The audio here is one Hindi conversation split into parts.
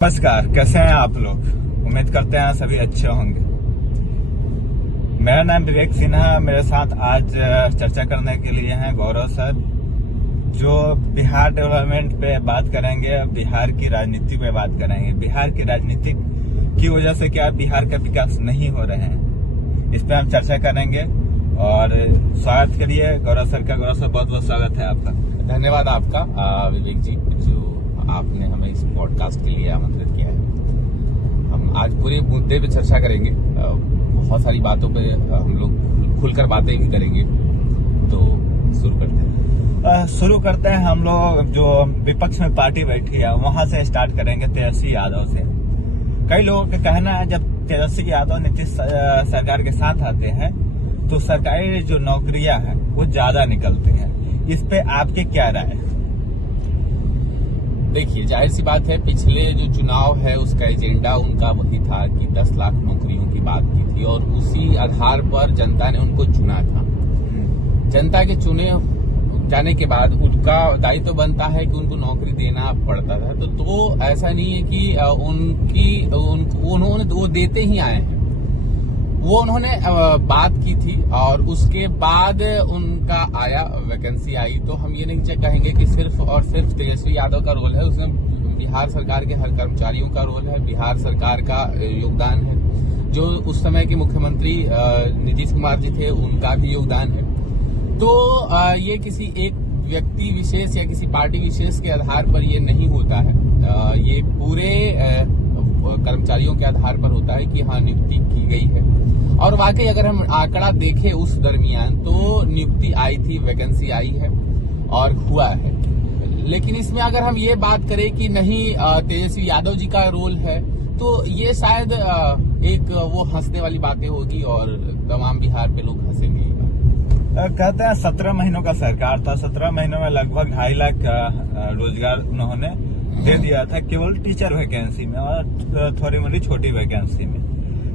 नमस्कार, कैसे हैं आप लोग। उम्मीद करते हैं सभी अच्छे होंगे। मेरा नाम विवेक सिन्हा। मेरे साथ आज चर्चा करने के लिए हैं गौरव सर, जो बिहार डेवलपमेंट पे बात करेंगे, बिहार की राजनीति पे बात करेंगे। बिहार की राजनीति की वजह से क्या बिहार का विकास नहीं हो रहे हैं, इस पे हम चर्चा करेंगे। और स्वागत करिए गौरव सर का। गौरव सर, बहुत बहुत स्वागत है आपका। धन्यवाद आपका विवेक जी, जो आपने हमें इस पॉडकास्ट के लिए आमंत्रित किया है। हम आज पूरे मुद्दे पे चर्चा करेंगे, बहुत सारी बातों पे हम लोग खुलकर बातें भी करेंगे। तो शुरू करते हैं हम लोग जो विपक्ष में पार्टी बैठी है वहां से स्टार्ट करेंगे, तेजस्वी यादव से। कई लोगों का कहना है जब तेजस्वी यादव नीतीश सरकार के साथ आते हैं तो सरकारी जो नौकरियां हैं वो ज्यादा निकलती हैं। इस पे आपके क्या राय है? देखिए, जाहिर सी बात है, पिछले जो चुनाव है उसका एजेंडा उनका वही था कि 10 लाख नौकरियों की बात की थी और उसी आधार पर जनता ने उनको चुना था। जनता के चुने जाने के बाद उनका दायित्व बनता है कि उनको नौकरी देना पड़ता था। तो ऐसा नहीं है कि उन्होंने वो देते ही आए हैं। वो उन्होंने बात की थी और उसके बाद उनका आया, वैकेंसी आई। तो हम ये नहीं कहेंगे कि सिर्फ और सिर्फ तेजस्वी यादव का रोल है, उसमें बिहार सरकार के हर कर्मचारियों का रोल है, बिहार सरकार का योगदान है। जो उस समय के मुख्यमंत्री नीतीश कुमार जी थे उनका भी योगदान है। तो ये किसी एक व्यक्ति विशेष या किसी पार्टी विशेष के आधार पर ये नहीं होता है। ये पूरे कर्मचारियों के आधार पर होता है कि हाँ, नियुक्ति की गई है। और वाकई अगर हम आंकड़ा देखें उस दरमियान तो नियुक्ति आई थी, वैकेंसी आई है और हुआ है। लेकिन इसमें अगर हम ये बात करें कि नहीं तेजस्वी यादव जी का रोल है, तो ये शायद एक वो हंसने वाली बातें होगी और तमाम बिहार पे लोग हंसेंगे। कहते हैं 17 महीनों का सरकार था, 17 महीनों में लगभग 2.5 लाख रोजगार उन्होंने दे दिया था, केवल टीचर वैकेंसी में और थोड़ी मोटी छोटी वैकेंसी में।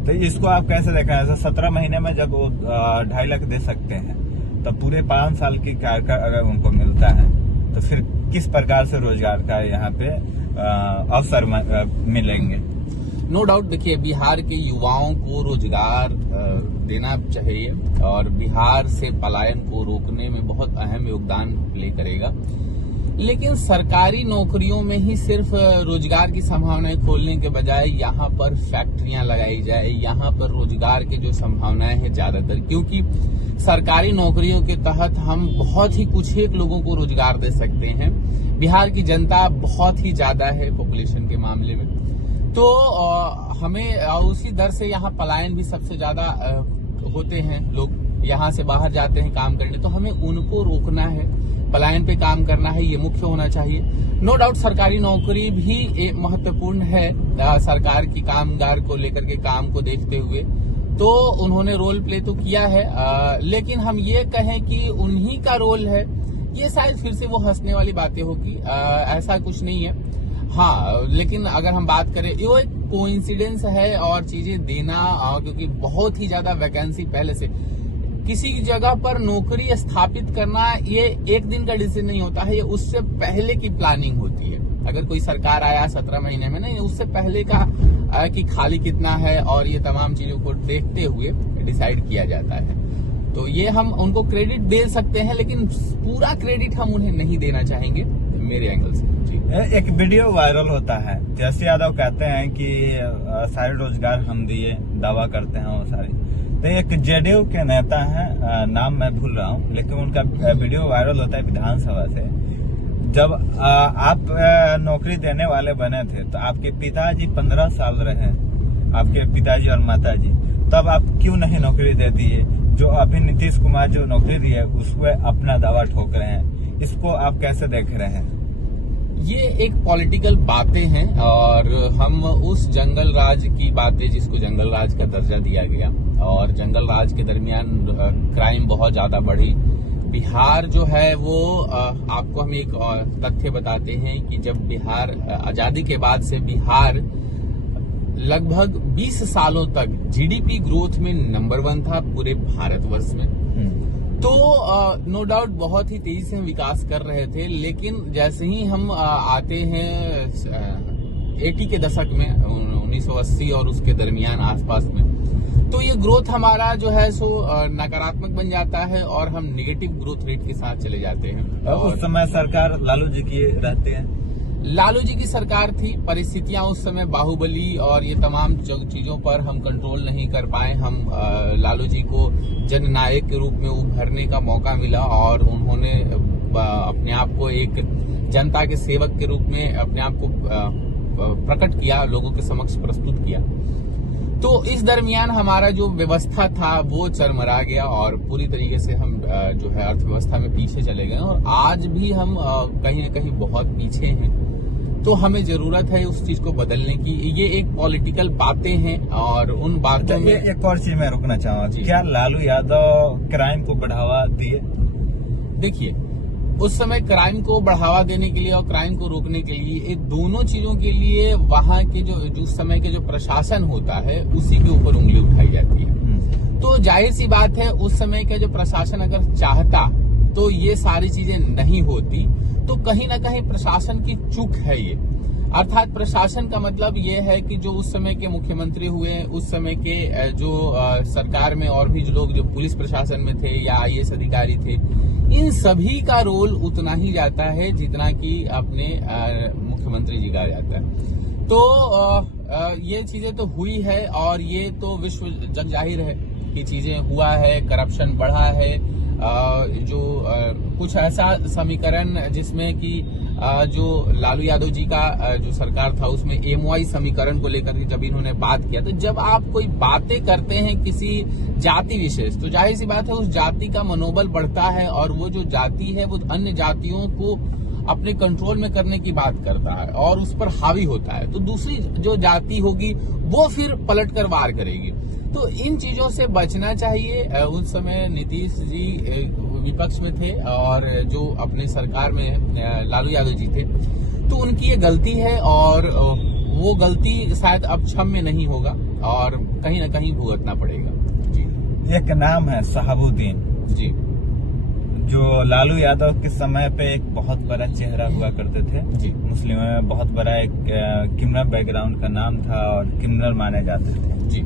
तो इसको आप कैसे देखें? ऐसा 17 महीने में जब वो 2.5 लाख दे सकते हैं तो पूरे 5 साल की कार्यकाल अगर उनको मिलता है तो फिर किस प्रकार से रोजगार का यहाँ पे अवसर मिलेंगे? नो डाउट, देखिए, बिहार के युवाओं को रोजगार देना चाहिए और बिहार से पलायन को रोकने में बहुत अहम योगदान प्ले करेगा। लेकिन सरकारी नौकरियों में ही सिर्फ रोजगार की संभावनाएं खोलने के बजाय यहाँ पर फैक्ट्रियां लगाई जाए, यहाँ पर रोजगार के जो संभावनाएं हैं ज्यादातर, क्योंकि सरकारी नौकरियों के तहत हम बहुत ही कुछ एक लोगों को रोजगार दे सकते हैं। बिहार की जनता बहुत ही ज्यादा है पॉपुलेशन के मामले में, तो हमें उसी दर से यहाँ पलायन भी सबसे ज्यादा होते हैं। लोग यहाँ से बाहर जाते हैं काम करने, तो हमें उनको रोकना है, पलायन पे काम करना है, ये मुख्य होना चाहिए। नो डाउट सरकारी नौकरी भी एक महत्वपूर्ण है सरकार की कामगार को लेकर के काम को देखते हुए, तो उन्होंने रोल प्ले तो किया है। लेकिन हम ये कहें कि उन्हीं का रोल है, ये शायद फिर से वो हंसने वाली बातें होगी। ऐसा कुछ नहीं है। हाँ, लेकिन अगर हम बात करें, ये एक कोइंसिडेंस है और चीजें देना, क्योंकि बहुत ही ज्यादा वैकेंसी पहले से किसी जगह पर नौकरी स्थापित करना ये एक दिन का डिसीजन नहीं होता है, ये उससे पहले की प्लानिंग होती है। अगर कोई सरकार आया 17 महीने में, नहीं, उससे पहले का कि खाली कितना है और ये तमाम चीजों को देखते हुए डिसाइड किया जाता है। तो ये हम उनको क्रेडिट दे सकते हैं, लेकिन पूरा क्रेडिट हम उन्हें नहीं देना चाहेंगे मेरे एंगल से। जी, एक वीडियो वायरल होता है, तेजस्वी यादव कहते हैं कि सारे रोजगार हम दिए, दावा करते हैं वो सारे। तो एक जेडीयू के नेता हैं, नाम मैं भूल रहा हूँ, लेकिन उनका वीडियो वायरल होता है विधानसभा से। जब आप नौकरी देने वाले बने थे तो आपके पिताजी 15 साल रहे, आपके पिताजी और माताजी, तब आप क्यों नहीं नौकरी दे दिए? जो अभी नीतीश कुमार जो नौकरी दी है उसमें अपना दावा ठोक रहे हैं, इसको आप कैसे देख रहे हैं? ये एक पॉलिटिकल बातें हैं और हम उस जंगल राज की बातें, जिसको जंगल राज का दर्जा दिया गया और जंगल राज के दरमियान क्राइम बहुत ज्यादा बढ़ी। बिहार जो है वो आपको हम एक तथ्य बताते हैं कि जब बिहार आजादी के बाद से बिहार लगभग 20 सालों तक जीडीपी ग्रोथ में नंबर 1 था पूरे भारतवर्ष में। तो नो डाउट बहुत ही तेजी से हम विकास कर रहे थे, लेकिन जैसे ही हम आते हैं 80 के दशक में 1980 और उसके दरमियान आसपास में, तो ये ग्रोथ हमारा जो है सो नकारात्मक बन जाता है और हम नेगेटिव ग्रोथ रेट के साथ चले जाते हैं। उस समय सरकार लालू जी की रहते हैं। लालू जी की सरकार थी, परिस्थितियां उस समय बाहुबली और ये तमाम चीजों पर हम कंट्रोल नहीं कर पाए। हम लालू जी को जननायक के रूप में उभरने का मौका मिला और उन्होंने अपने आप को एक जनता के सेवक के रूप में अपने आप को प्रकट किया, लोगों के समक्ष प्रस्तुत किया। तो इस दरमियान हमारा जो व्यवस्था था वो चरमरा गया और पूरी तरीके से हम जो है अर्थव्यवस्था में पीछे चले गए और आज भी हम कहीं न कहीं बहुत पीछे हैं। तो हमें जरूरत है उस चीज को बदलने की। ये एक पॉलिटिकल बातें हैं और उन बातों में एक और चीज मैं रुकना चाहूंगा, क्या लालू यादव क्राइम को बढ़ावा दिए? देखिए, उस समय क्राइम को बढ़ावा देने के लिए और क्राइम को रोकने के लिए, इन दोनों चीजों के लिए वहां के जो उस समय के जो प्रशासन होता है उसी के ऊपर उंगली उठाई जाती है। तो जाहिर सी बात है उस समय का जो प्रशासन अगर चाहता तो ये सारी चीजें नहीं होती। तो कहीं ना कहीं प्रशासन की चूक है ये, अर्थात प्रशासन का मतलब ये है कि जो उस समय के मुख्यमंत्री हुए, उस समय के जो सरकार में और भी जो लोग जो पुलिस प्रशासन में थे या IAS अधिकारी थे, इन सभी का रोल उतना ही जाता है जितना कि अपने मुख्यमंत्री जी का जाता है। तो ये चीजें तो हुई है और ये तो विश्व जग जाहिर है कि चीजें हुआ है, करप्शन बढ़ा है। जो कुछ ऐसा समीकरण जिसमें कि जो लालू यादव जी का जो सरकार था उसमें MOI समीकरण को लेकर जब इन्होंने बात किया, तो जब आप कोई बातें करते हैं किसी जाति विशेष, तो जाहिर सी बात है उस जाति का मनोबल बढ़ता है और वो जो जाति है वो अन्य जातियों को अपने कंट्रोल में करने की बात करता है और उस पर हावी होता है। तो दूसरी जो जाति होगी वो फिर पलटकर वार करेगी। तो इन चीजों से बचना चाहिए। उस समय नीतीश जी विपक्ष में थे और जो अपने सरकार में लालू यादव जी थे, तो उनकी ये गलती है और वो गलती शायद अब क्षम्य नहीं होगा और कहीं ना कहीं भुगतना पड़ेगा। जी, एक नाम है शहाबुद्दीन जी, जो लालू यादव के समय पे एक बहुत बड़ा चेहरा हुआ करते थे जी, मुस्लिमों में। बहुत बड़ा एक क्रिमिनल बैकग्राउंड का नाम था और क्रिमिनल माने जाते थे जी।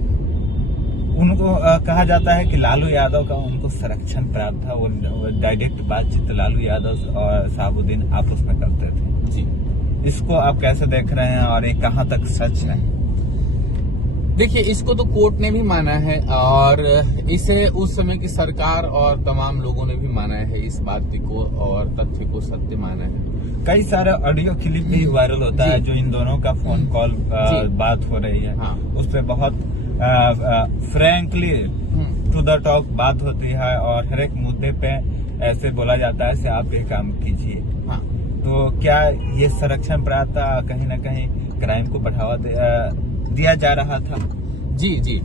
उनको कहा जाता है कि लालू यादव का उनको संरक्षण प्राप्त था। वो डायरेक्ट बातचीत लालू यादव और शहाबुद्दीन आपस में करते थे। जी, इसको आप कैसे देख रहे हैं और ये कहाँ तक सच है? देखिए, इसको तो कोर्ट ने भी माना है और इसे उस समय की सरकार और तमाम लोगों ने भी माना है, इस बात को और तथ्य को सत्य माना है। कई सारे ऑडियो क्लिप भी वायरल होता है जो इन दोनों का फोन कॉल बात हो रही है। हाँ। उस पे बहुत फ्रैंकली टू द टॉक बात होती है और हर एक मुद्दे पे ऐसे बोला जाता है कि आप ये काम कीजिए। हाँ। तो क्या ये संरक्षण प्राप्त कहीं न कहीं क्राइम को बढ़ावा दिया जा रहा था? जी जी,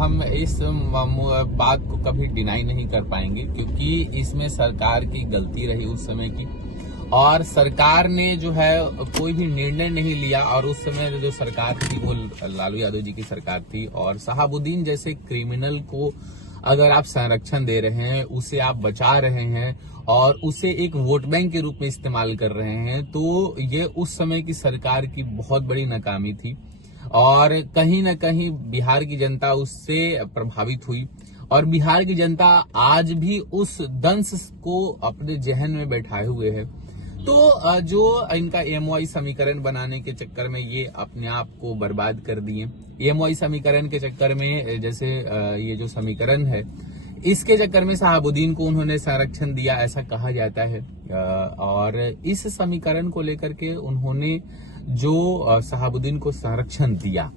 हम इस बात को कभी डिनाई नहीं कर पाएंगे क्योंकि इसमें सरकार की गलती रही उस समय की और सरकार ने जो है कोई भी निर्णय नहीं लिया और उस समय जो सरकार थी वो लालू यादव जी की सरकार थी और शहाबुद्दीन जैसे क्रिमिनल को अगर आप संरक्षण दे रहे हैं, उसे आप बचा रहे हैं और उसे एक वोट बैंक के रूप में इस्तेमाल कर रहे हैं, तो ये उस समय की सरकार की बहुत बड़ी नाकामी थी और कहीं न कहीं बिहार की जनता उससे प्रभावित हुई और बिहार की जनता आज भी उस दंश को अपने जहन में बैठाए हुए है। तो जो इनका MOI समीकरण बनाने के चक्कर में ये अपने आप को बर्बाद कर दिए। MOI समीकरण के चक्कर में जैसे ये जो समीकरण है इसके चक्कर में शहाबुद्दीन को उन्होंने संरक्षण दिया ऐसा कहा जाता है और इस समीकरण को लेकर के उन्होंने जो शहाबुद्दीन को संरक्षण दिया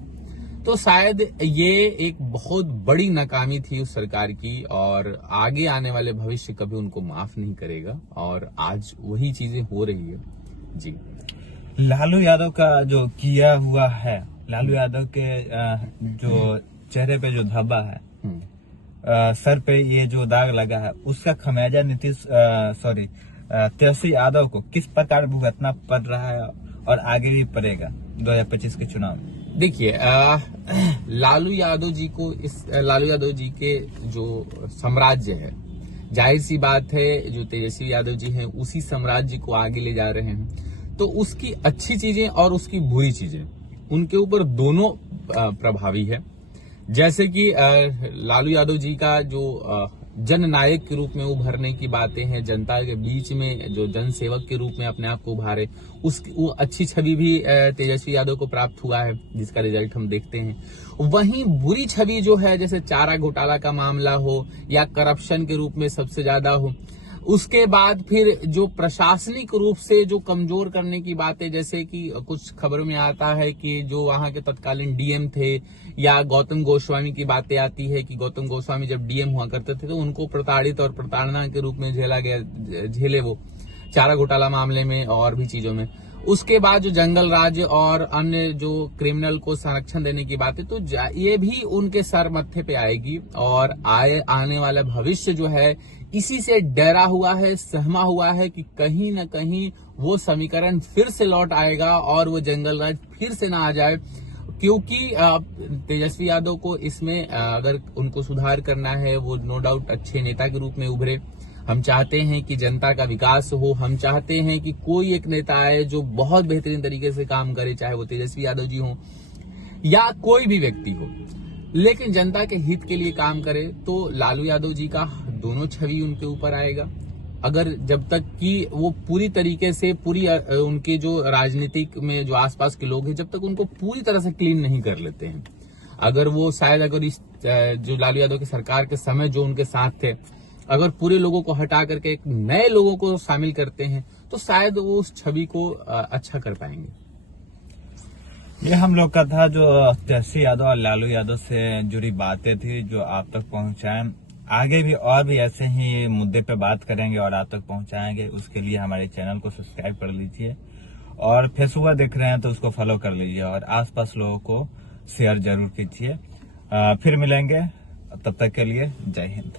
तो शायद ये एक बहुत बड़ी नाकामी थी उस सरकार की और आगे आने वाले भविष्य कभी उनको माफ नहीं करेगा और आज वही चीजें हो रही है। जी, लालू यादव का जो किया हुआ है, लालू यादव के जो चेहरे पे जो धब्बा है, सर पे ये जो दाग लगा है, उसका खमियाजा तेजस्वी यादव को किस प्रकार भुगतना पड़ रहा है और आगे भी पड़ेगा 2025 के चुनाव में? देखिए, लालू यादव जी के जो साम्राज्य है, जाहिर सी बात है जो तेजस्वी यादव जी हैं उसी साम्राज्य को आगे ले जा रहे हैं। तो उसकी अच्छी चीजें और उसकी बुरी चीजें उनके ऊपर दोनों प्रभावी है। जैसे कि लालू यादव जी का जो जननायक के रूप में उभरने की बातें हैं, जनता के बीच में जो जनसेवक के रूप में अपने आप को उभारे, वो अच्छी छवि भी तेजस्वी यादव को प्राप्त हुआ है, जिसका रिजल्ट हम देखते हैं। वहीं बुरी छवि जो है, जैसे चारा घोटाला का मामला हो या करप्शन के रूप में सबसे ज्यादा हो, उसके बाद फिर जो प्रशासनिक रूप से जो कमजोर करने की बातें, जैसे कि कुछ खबरों में आता है कि जो वहां के तत्कालीन डीएम थे, या गौतम गोस्वामी की बातें आती है कि गौतम गोस्वामी जब डीएम हुआ करते थे तो उनको प्रताड़ित और प्रताड़ना के रूप में झेले वो चारा घोटाला मामले में और भी चीजों में। उसके बाद जो जंगल राज और अन्य जो क्रिमिनल को संरक्षण देने की बात है, तो ये भी उनके सर मत्थे पे आएगी। और आने वाला भविष्य जो है इसी से डरा हुआ है, सहमा हुआ है कि कहीं न कहीं वो समीकरण फिर से लौट आएगा और वो जंगल राज फिर से ना आ जाए। क्योंकि तेजस्वी यादव को इसमें अगर उनको सुधार करना है, वो नो डाउट अच्छे नेता के रूप में उभरे। हम चाहते हैं कि जनता का विकास हो, हम चाहते हैं कि कोई एक नेता आए जो बहुत बेहतरीन तरीके से काम करे, चाहे वो तेजस्वी यादव जी हो या कोई भी व्यक्ति हो, लेकिन जनता के हित के लिए काम करे। तो लालू यादव जी का दोनों छवि उनके ऊपर आएगा। अगर जब तक कि वो पूरी तरीके से उनके जो राजनीतिक में जो आसपास के लोग हैं, जब तक उनको पूरी तरह से क्लीन नहीं कर लेते हैं, अगर इस जो लालू यादव की सरकार के समय जो उनके साथ थे, अगर पूरे लोगों को हटा करके एक नए लोगों को शामिल करते हैं, तो शायद वो उस छवि को अच्छा कर पाएंगे। ये हम लोग का था जो तेजस्वी यादव और लालू यादव से जुड़ी बातें थी, जो आप तक पहुंचाएं। आगे भी और भी ऐसे ही मुद्दे पे बात करेंगे और आप तक पहुंचाएंगे। उसके लिए हमारे चैनल को सब्सक्राइब कर लीजिए और फेसबुक देख रहे हैं तो उसको फॉलो कर लीजिए और आसपास लोगों को शेयर जरूर कीजिए। फिर मिलेंगे, तब तक के लिए जय हिंद।